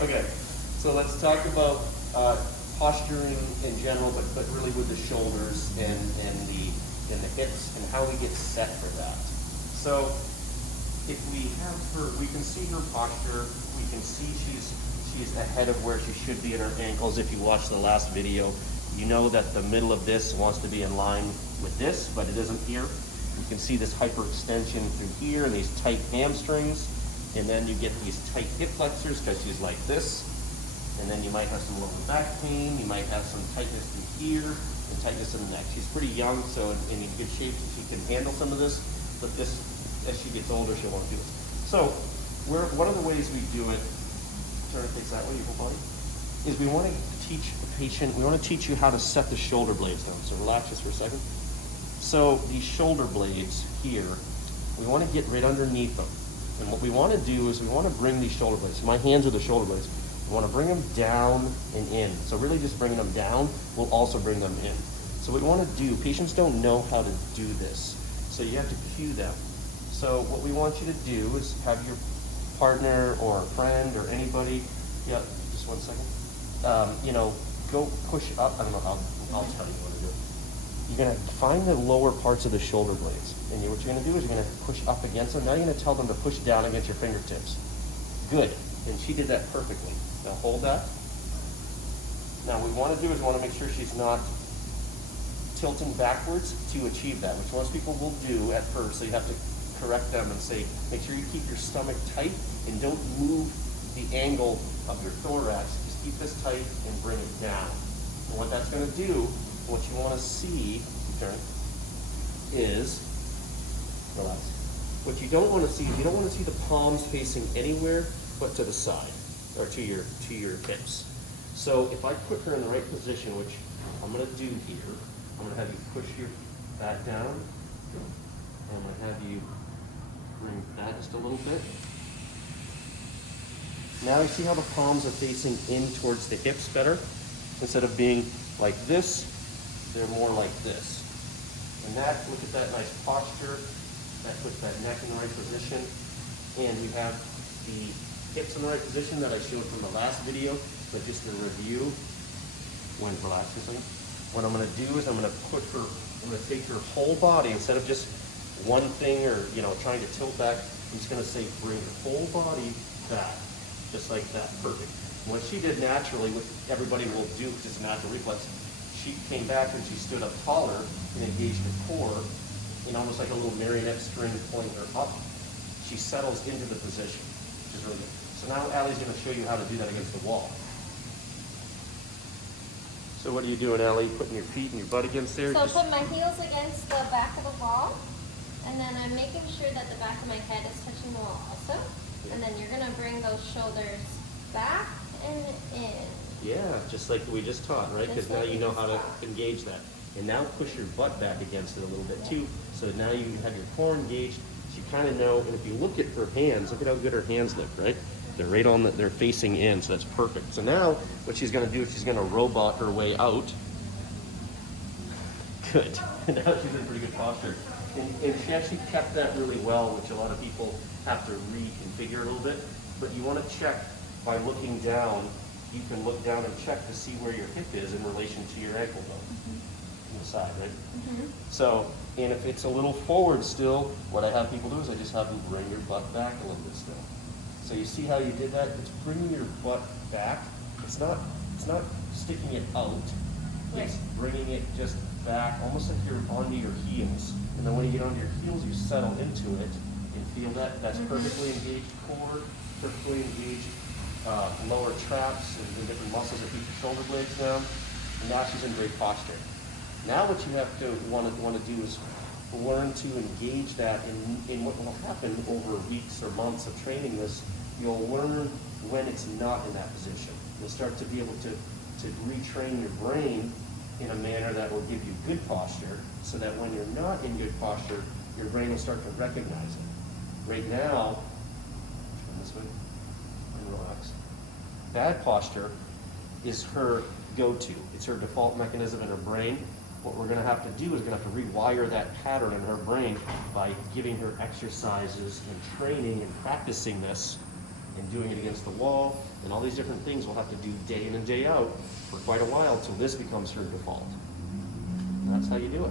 Okay, so let's talk about posturing in general, but really with the shoulders and the hips and how we get set for that. So if we have her, we can see her posture. We can see she's ahead of where she should be in her ankles. If you watched the last video, you know that the middle of this wants to be in line with this, but it isn't here. You can see this hyperextension through here and these tight hamstrings, and then you get these tight hip flexors because she's like this, and then you might have some lower back pain. You might have some tightness through here and tightness in the neck. She's pretty young, so in good shape, she can handle some of this, but this, as she gets older, she'll want to do this. So one of the ways we do it, turn it face that way, your whole body, is we want to teach the patient, we want to teach you how to set the shoulder blades down. So relax just for a second. So these shoulder blades here, we want to get right underneath them. And what we want to do is we want to bring these shoulder blades, my hands are the shoulder blades, we want to bring them down and in. So really just bringing them down will also bring them in. So what we want to do, patients don't know how to do this, so you have to cue them. So what we want you to do is have your partner or a friend or anybody, yeah, just one second, you know, go push up. I don't know how, I'll tell you what to do. You're going to find the lower parts of the shoulder blades, and what you're going to do is you're going to push up against them. Now you're going to tell them to push down against your fingertips. Good, and she did that perfectly. Now hold that. Now what we want to do is we want to make sure she's not tilting backwards to achieve that, which most people will do at first, so you have to correct them and say, make sure you keep your stomach tight and don't move the angle of your thorax. Just keep this tight and bring it down. And what that's going to do, what you want to see, okay, is, relax. What you don't want to see is you don't want to see the palms facing anywhere but to the side or to your hips. So if I put her in the right position, which I'm going to do here, I'm going to have you push your back down. I'm going to have you bring that just a little bit. Now you see how the palms are facing in towards the hips better? Instead of being like this, they're more like this. And that, look at that nice posture. That puts that neck in the right position. And you have the hips in the right position that I showed from the last video, but just to review, when relaxing. What I'm going to do is I'm going to take her whole body instead of just one thing or, you know, trying to tilt back. I'm just going to say bring her whole body back, just like that, perfect. And what she did naturally, what everybody will do because it's a natural reflex, she came back and she stood up taller and engaged her core in almost like a little marionette string pulling her up. She settles into the position, which is really good. So now Allie's going to show you how to do that against the wall. So what are you doing, Allie? Putting your feet and your butt against there? So put my heels against the back of the wall, and then I'm making sure that the back of my head is touching the wall also. And then you're going to bring those shoulders back and in. Yeah, just like we just taught, right? Because now you know how to engage that. And now push your butt back against it a little bit too. So now you have your core engaged. You kind of know, and if you look at her hands, look at how good her hands look, right? They're right on they're facing in, so that's perfect. So now what she's going to do is she's going to robot her way out. Good. Now she's in pretty good posture. And she actually kept that really well, which a lot of people have to reconfigure a little bit. But you want to check by looking down. You can look down and check to see where your hip is in relation to your ankle bone. On the side, right? So, and if it's a little forward still, what I have people do is I just have them bring your butt back a little bit still. So you see how you did that? It's bringing your butt back. It's not sticking it out. It's bringing it just back, almost like you're onto your heels. And then when you get onto your heels, you settle into it and feel that. That's perfectly engaged core, perfectly engaged lower traps and the different muscles that keep your shoulder blades down. And now she's in great posture. Now what you have to want to do is learn to engage that in what will happen over weeks or months of training this. You'll learn when it's not in that position. You'll start to be able to retrain your brain in a manner that will give you good posture, so that when you're not in good posture, your brain will start to recognize it. Right now, turn this way and relax. Bad posture is her go-to. It's her default mechanism in her brain. What we're going to have to do is we're going to have to rewire that pattern in her brain by giving her exercises and training and practicing this and doing it against the wall, and all these different things we'll have to do day in and day out for quite a while till this becomes her default. And that's how you do it.